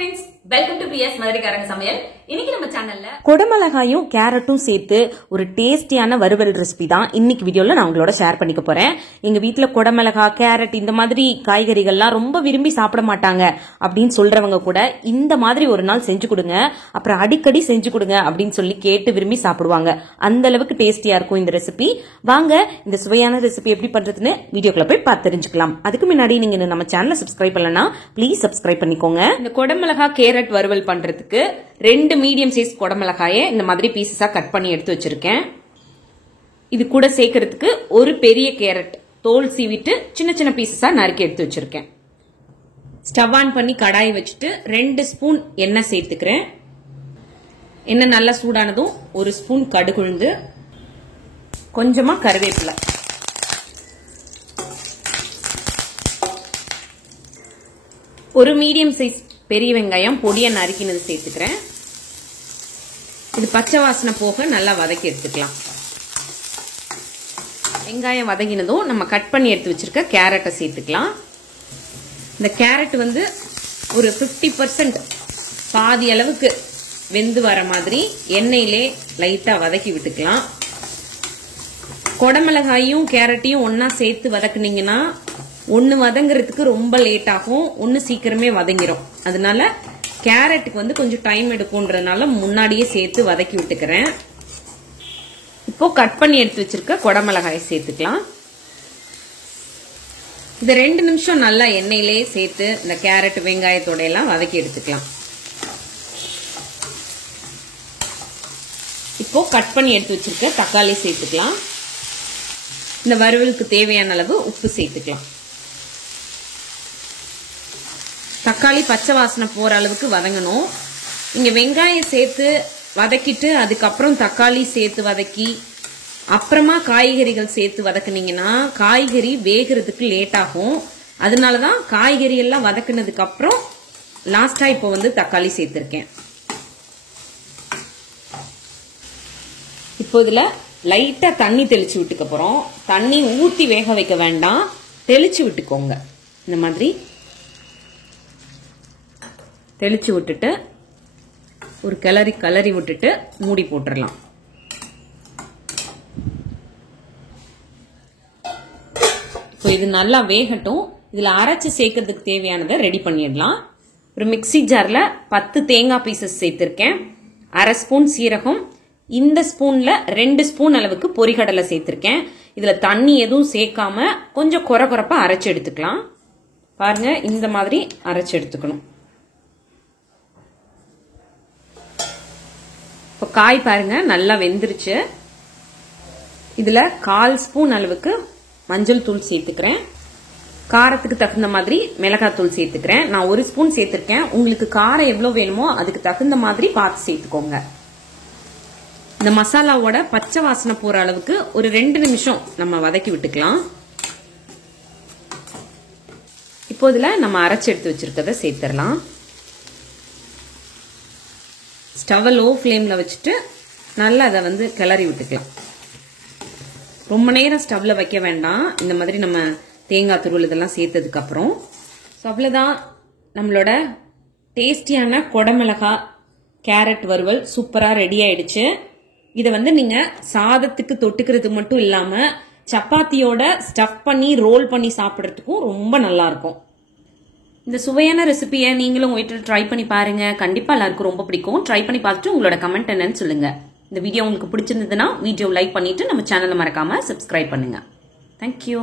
friends, welcome to PS மதுரைக்காரங்க சமையல். இன்னைக்கு நம்ம சேனல்ல கொடமிளகாயும் கேரட்டும் சேர்த்து ஒரு டேஸ்டியான வறுவல் ரெசிபி தான் இன்னைக்கு வீடியோல நான் உங்களோட ஷேர் பண்ணிக்க போறேன். எங்க வீட்ல கொடமிளகா, கேரட் இந்த மாதிரி காய்கறிகள்லாம் ரொம்ப விரும்பி சாப்பிட மாட்டாங்க அப்படின்னு சொல்றவங்க கூட இந்த மாதிரி ஒரு நாள் செஞ்சு கொடுங்க, அப்புறம் அடிக்கடி செஞ்சு கொடுங்க அப்படின்னு சொல்லி கேட்டு விரும்பி சாப்பிடுவாங்க. அந்த அளவுக்கு டேஸ்டியா இருக்கும் இந்த ரெசிபி. வாங்க இந்த சுவையான ரெசிபி எப்படி பண்றதுன்னு வீடியோக்குள்ள போய் பார்த்து தெரிஞ்சுக்கலாம். அதுக்கு முன்னாடி நீங்க நம்ம சேனலை சப்ஸ்கிரைப் பண்ணலனா ப்ளீஸ் சப்ஸ்கிரைப் பண்ணிக்கோங்க. இந்த கொடமிளகா கேரட் வறுவல் பண்றதுக்கு 2 மீடியம் சைஸ் கொடமிளகாயை இந்த மாதிரி பீசஸா கட் பண்ணி எடுத்து வச்சிருக்கேன். இது கூட சேர்க்கறதுக்கு ஒரு பெரிய கேரட் தோல் சீவிட்டு சின்ன சின்ன பீசஸா நறுக்கி எடுத்து வச்சிருக்கேன். ஸ்டவ் ஆன் பண்ணி கடாய் வச்சுட்டு 2 ஸ்பூன் எண்ணெய் சேர்த்துக்கிறேன். எண்ணெய் நல்லா சூடானதும் 1 ஸ்பூன் கடுகுளுந்து, கொஞ்சமா கருவேப்பிலை, ஒரு மீடியம் சைஸ் பெரிய வெங்காயம் பொடியா நறுக்கினது சேர்த்துக்கிறேன். இது பச்சை வாசனை போக நல்லா வதக்கி எடுத்துக்கலாம். வெங்காயம் வதங்கினதும் நம்ம கட் பண்ணி எடுத்து வச்சிருக்க கேரட்டை சேர்த்துக்கலாம். இந்த கேரட் வந்து ஒரு 50% பாதி அளவுக்கு வெந்து வர மாதிரி எண்ணெயிலே லைட்டா வதக்கி விட்டுக்கலாம். கொடமிளகாயும் கேரட்டையும் ஒன்னா சேர்த்து வதக்குனீங்கன்னா ஒன்னு வதங்குறதுக்கு ரொம்ப லேட் ஆகும், ஒன்னு சீக்கிரமே வதங்கிரும். அதனால கேரட்டுக்கு வந்து கொஞ்சம் டைம் எடுக்கும்ன்றதுனால முன்னாடியே சேர்த்து வதக்கி விட்டுக்கிறேன். இப்போ கட் பண்ணி எடுத்து வச்சிருக்க கொடமிளகாயை சேர்த்துக்கலாம். இந்த 2 நிமிஷம் நல்லா எண்ணெயிலே சேர்த்து இந்த கேரட் வெங்காயத்தோட எல்லாம் வதக்கி எடுத்துக்கலாம். இப்போ கட் பண்ணி எடுத்து வச்சிருக்க தக்காளி சேர்த்துக்கலாம். இந்த வறுவலுக்கு தேவையான அளவு உப்பு சேர்த்துக்கலாம். தக்காளி பச்சை வாசனை போற அளவுக்கு வதங்கணும். இங்க வெங்காயம் சேர்த்து வதக்கிட்டு அதுக்கப்புறம் தக்காளி சேர்த்து வதக்கி அப்புறமா காய்கறிகள் சேர்த்து வதக்குனீங்கன்னா காய்கறி வேகிறதுக்கு லேட் ஆகும். அதனாலதான் காய்கறி எல்லாம் வதக்குனதுக்கு அப்புறம் லாஸ்டா இப்போ வந்து தக்காளி சேர்த்திருக்கேன். இப்போ இதுல லைட்டா தண்ணி தெளிச்சு விட்டுக்க போறோம். தண்ணி ஊத்தி வேக வைக்க வேண்டாம், தெளிச்சு விட்டுக்கோங்க. இந்த மாதிரி தெளிச்சு விட்டுட்டு ஒரு கிளறி விட்டுட்டு மூடி போட்டுடலாம். இப்போ இது நல்லா வேகட்டும். இதுல அரைச்சு சேர்க்கறதுக்கு தேவையானதை ரெடி பண்ணிடலாம். ஒரு மிக்சி ஜார்ல 10 தேங்காய் பீசஸ் சேர்த்திருக்கேன். 1/2 ஸ்பூன் சீரகம், இந்த ஸ்பூன்ல 2 ஸ்பூன் அளவுக்கு பொரிகடலை சேர்த்திருக்கேன். இதுல தண்ணி எதுவும் சேர்க்காம கொஞ்சம் கொரகொரப்பா அரைச்சு எடுத்துக்கலாம். பாருங்க, இந்த மாதிரி அரைச்சு எடுத்துக்கணும். இப்போ காய் பாருங்க நல்லா வெந்துருச்சு. இதுல 1/4 ஸ்பூன் அளவுக்கு மஞ்சள் தூள் சேர்த்துக்கிறேன். காரத்துக்கு தகுந்த மாதிரி மிளகாய் தூள் சேர்த்துக்கிறேன். நான் 1 ஸ்பூன் சேர்த்திருக்கேன். உங்களுக்கு காரம் எவ்வளவு வேணுமோ அதுக்கு தகுந்த மாதிரி பார்த்து சேர்த்துக்கோங்க. இந்த மசாலாவோட பச்சை வாசனை போற அளவுக்கு ஒரு 2 நிமிஷம் நம்ம வதக்கி விட்டுக்கலாம். இப்போ இதுல நம்ம அரைச்சு எடுத்து வச்சிருக்கத சேர்த்துடலாம். ஸ்டவ் லோ ஃப்ளேம்ல வச்சுட்டு நல்லா அதை வந்து கிளறி விட்டுக்கலாம். ரொம்ப நேரம் ஸ்டவ்ல வைக்க வேண்டாம். இந்த மாதிரி நம்ம தேங்காய் துருவல் இதெல்லாம் சேர்த்ததுக்கு அப்புறம் அவ்வளவுதான், நம்மளோட டேஸ்டியான கொடமிளகா கேரட் வறுவல் சூப்பரா ரெடி ஆயிடுச்சு. இதை வந்து நீங்க சாதத்துக்கு தொட்டுக்கிறது மட்டும் இல்லாம சப்பாத்தியோட ஸ்டஃப் பண்ணி ரோல் பண்ணி சாப்பிட்றதுக்கும் ரொம்ப நல்லா இருக்கும். இந்த சுவையான ரெசிபியை நீங்களும் உங்க வீட்டில் ட்ரை பண்ணி பாருங்க. கண்டிப்பா எல்லாருக்கும் ரொம்ப பிடிக்கும். ட்ரை பண்ணி பார்த்துட்டு உங்களோட கமெண்ட் என்னன்னு சொல்லுங்க. இந்த வீடியோ உங்களுக்கு பிடிச்சிருந்ததுன்னா வீடியோ லைக் பண்ணிட்டு நம்ம சேனலை மறக்காம சப்ஸ்கிரைப் பண்ணுங்க. தேங்க்யூ.